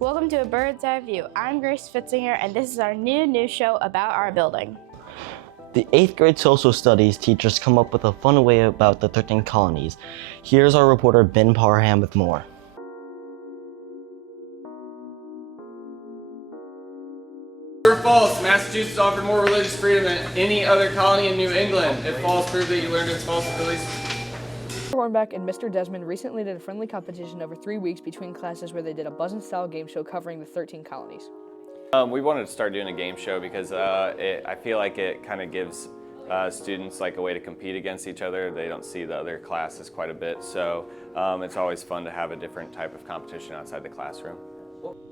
Welcome to A Bird's Eye View. I'm Grace Fitzinger, and this is our new news show about our building. The 8th grade social studies teachers come up with a fun way about the 13 colonies. Here's our reporter Ben Parham with more. True or false? Massachusetts offered more religious freedom than any other colony in New England. If false, prove that you learned it's false at least. Mr. Hornback and Mr. Desmond recently did a friendly competition over 3 weeks between classes where they did a buzz-and-style game show covering the 13 colonies. We wanted to start doing a game show because I feel like it kind of gives students like a way to compete against each other. They don't see the other classes quite a bit, so it's always fun to have a different type of competition outside the classroom.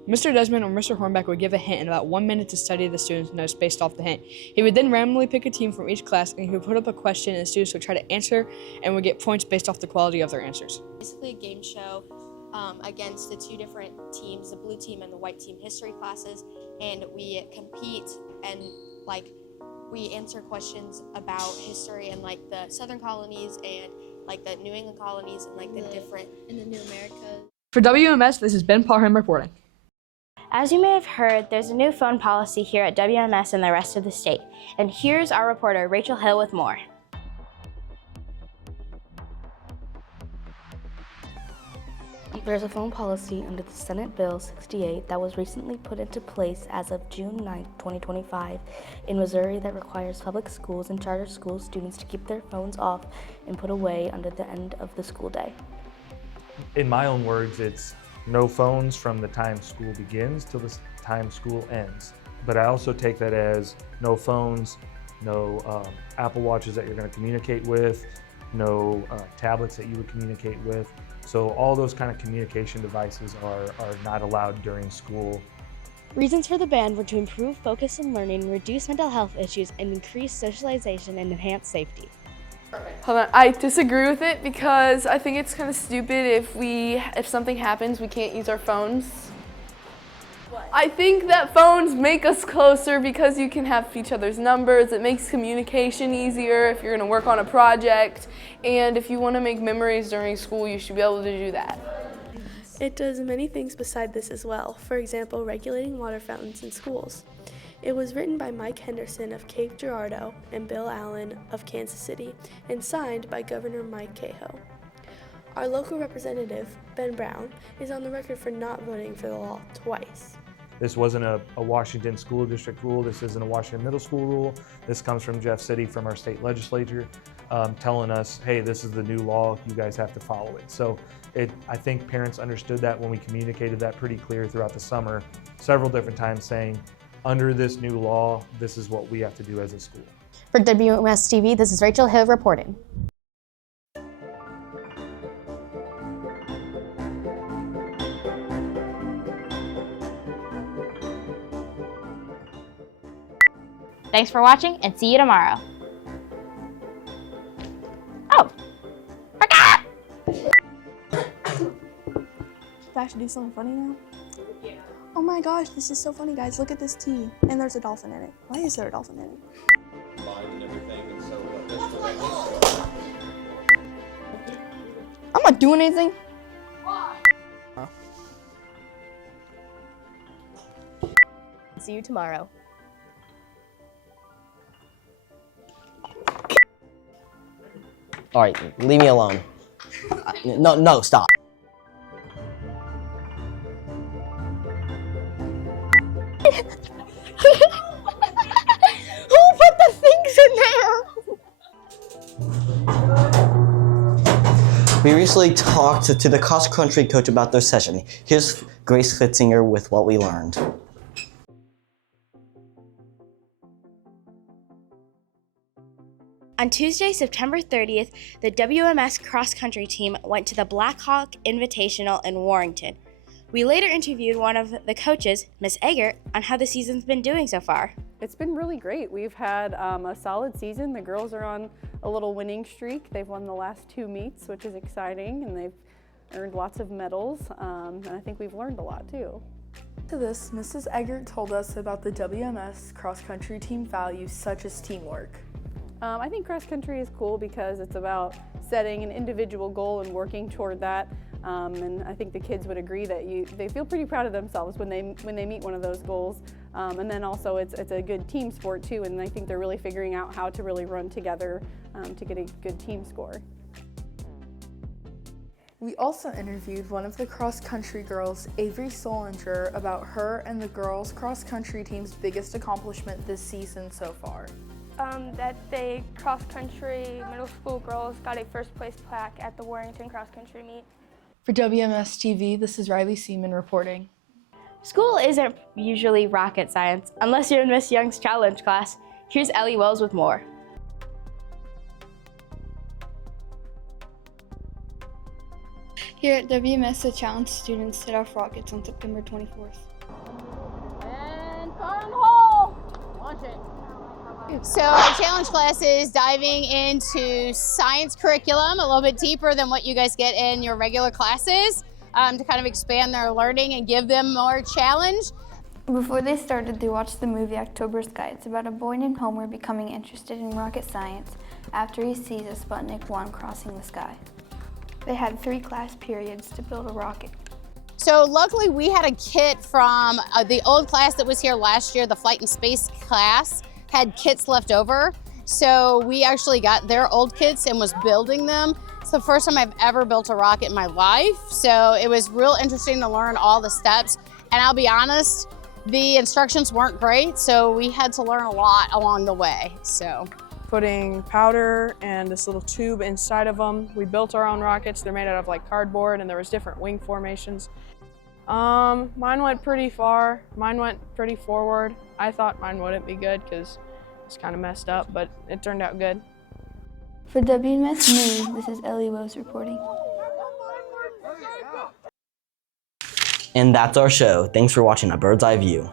Mr. Desmond or Mr. Hornback would give a hint in about 1 minute to study the students' notes based off the hint. He would then randomly pick a team from each class, and he would put up a question, and the students would try to answer and would get points based off the quality of their answers. Basically a game show against the two different teams, the blue team and the white team history classes, and we compete and we answer questions about history and the southern colonies and the New England colonies and the different in the New America. For WMS, this is Ben Parham reporting. As you may have heard, there's a new phone policy here at WMS and the rest of the state. And here's our reporter, Rachel Hill, with more. There's a phone policy under the Senate Bill 68 that was recently put into place as of June 9, 2025 in Missouri that requires public schools and charter school students to keep their phones off and put away under the end of the school day. In my own words, it's no phones from the time school begins till the time school ends. But I also take that as no phones, no Apple Watches that you're going to communicate with, no tablets that you would communicate with. So all those kind of communication devices are not allowed during school. Reasons for the ban were to improve focus and learning, reduce mental health issues, and increase socialization and enhance safety. Hold on, I disagree with it because I think it's kind of stupid if something happens, we can't use our phones. What? I think that phones make us closer because you can have each other's numbers. It makes communication easier if you're going to work on a project, and if you want to make memories during school, you should be able to do that. It does many things beside this as well. For example, regulating water fountains in schools. It was written by Mike Henderson of Cape Girardeau and Bill Allen of Kansas City and signed by Governor Mike Kehoe. Our local representative, Ben Brown, is on the record for not voting for the law twice. This wasn't a Washington School District rule. This isn't a Washington Middle School rule. This comes from Jeff City, from our state legislature, telling us, hey, this is the new law, you guys have to follow it. So I think parents understood that when we communicated that pretty clear throughout the summer, several different times saying, under this new law, this is what we have to do as a school. For WMS TV, this is Rachel Hill reporting. Thanks for watching and see you tomorrow. Oh, forgot! I should do something funny now? Yeah. Oh my gosh, this is so funny, guys. Look at this tea. And there's a dolphin in it. Why is there a dolphin in it? And everything, and so I'm not doing anything. See you tomorrow. All right, leave me alone. No, stop. Who put the things in there? We recently talked to the cross-country coach about their session. Here's Grace Fitzinger with what we learned. On Tuesday, September 30th, the WMS cross-country team went to the Blackhawk Invitational in Warrington. We later interviewed one of the coaches, Miss Eggert, on how the season's been doing so far. It's been really great. We've had a solid season. The girls are on a little winning streak. They've won the last 2 meets, which is exciting, and they've earned lots of medals, and I think we've learned a lot too. To this, Mrs. Eggert told us about the WMS cross-country team values such as teamwork. I think cross country is cool because it's about setting an individual goal and working toward that. And I think the kids would agree that they feel pretty proud of themselves when they meet one of those goals. And then also it's a good team sport too, and I think they're really figuring out how to really run together to get a good team score. We also interviewed one of the cross-country girls, Avery Solinger, about her and the girls' cross-country team's biggest accomplishment this season so far. That the cross-country middle school girls got a first place plaque at the Warrington cross-country meet. For WMS TV, this is Riley Seaman reporting. School isn't usually rocket science, unless you're in Miss Young's challenge class. Here's Ellie Wells with more. Here at WMS, the challenge students set off rockets on September 24th. And fire in the hole! Launch it. So our challenge class is diving into science curriculum a little bit deeper than what you guys get in your regular classes to kind of expand their learning and give them more challenge. Before they started, they watched the movie October Sky. It's about a boy named Homer becoming interested in rocket science after he sees a Sputnik 1 crossing the sky. They had 3 class periods to build a rocket. So luckily we had a kit from the old class that was here last year, the Flight and Space class, had kits left over. So we actually got their old kits and was building them. It's the first time I've ever built a rocket in my life. So it was real interesting to learn all the steps. And I'll be honest, the instructions weren't great, so we had to learn a lot along the way. So putting powder and this little tube inside of them. We built our own rockets. They're made out of like cardboard, and there was different wing formations. Mine went pretty far. Mine went pretty forward. I thought mine wouldn't be good because it's kind of messed up, but it turned out good. For WMS News, this is Ellie Wells reporting. And that's our show. Thanks for watching A Bird's Eye View.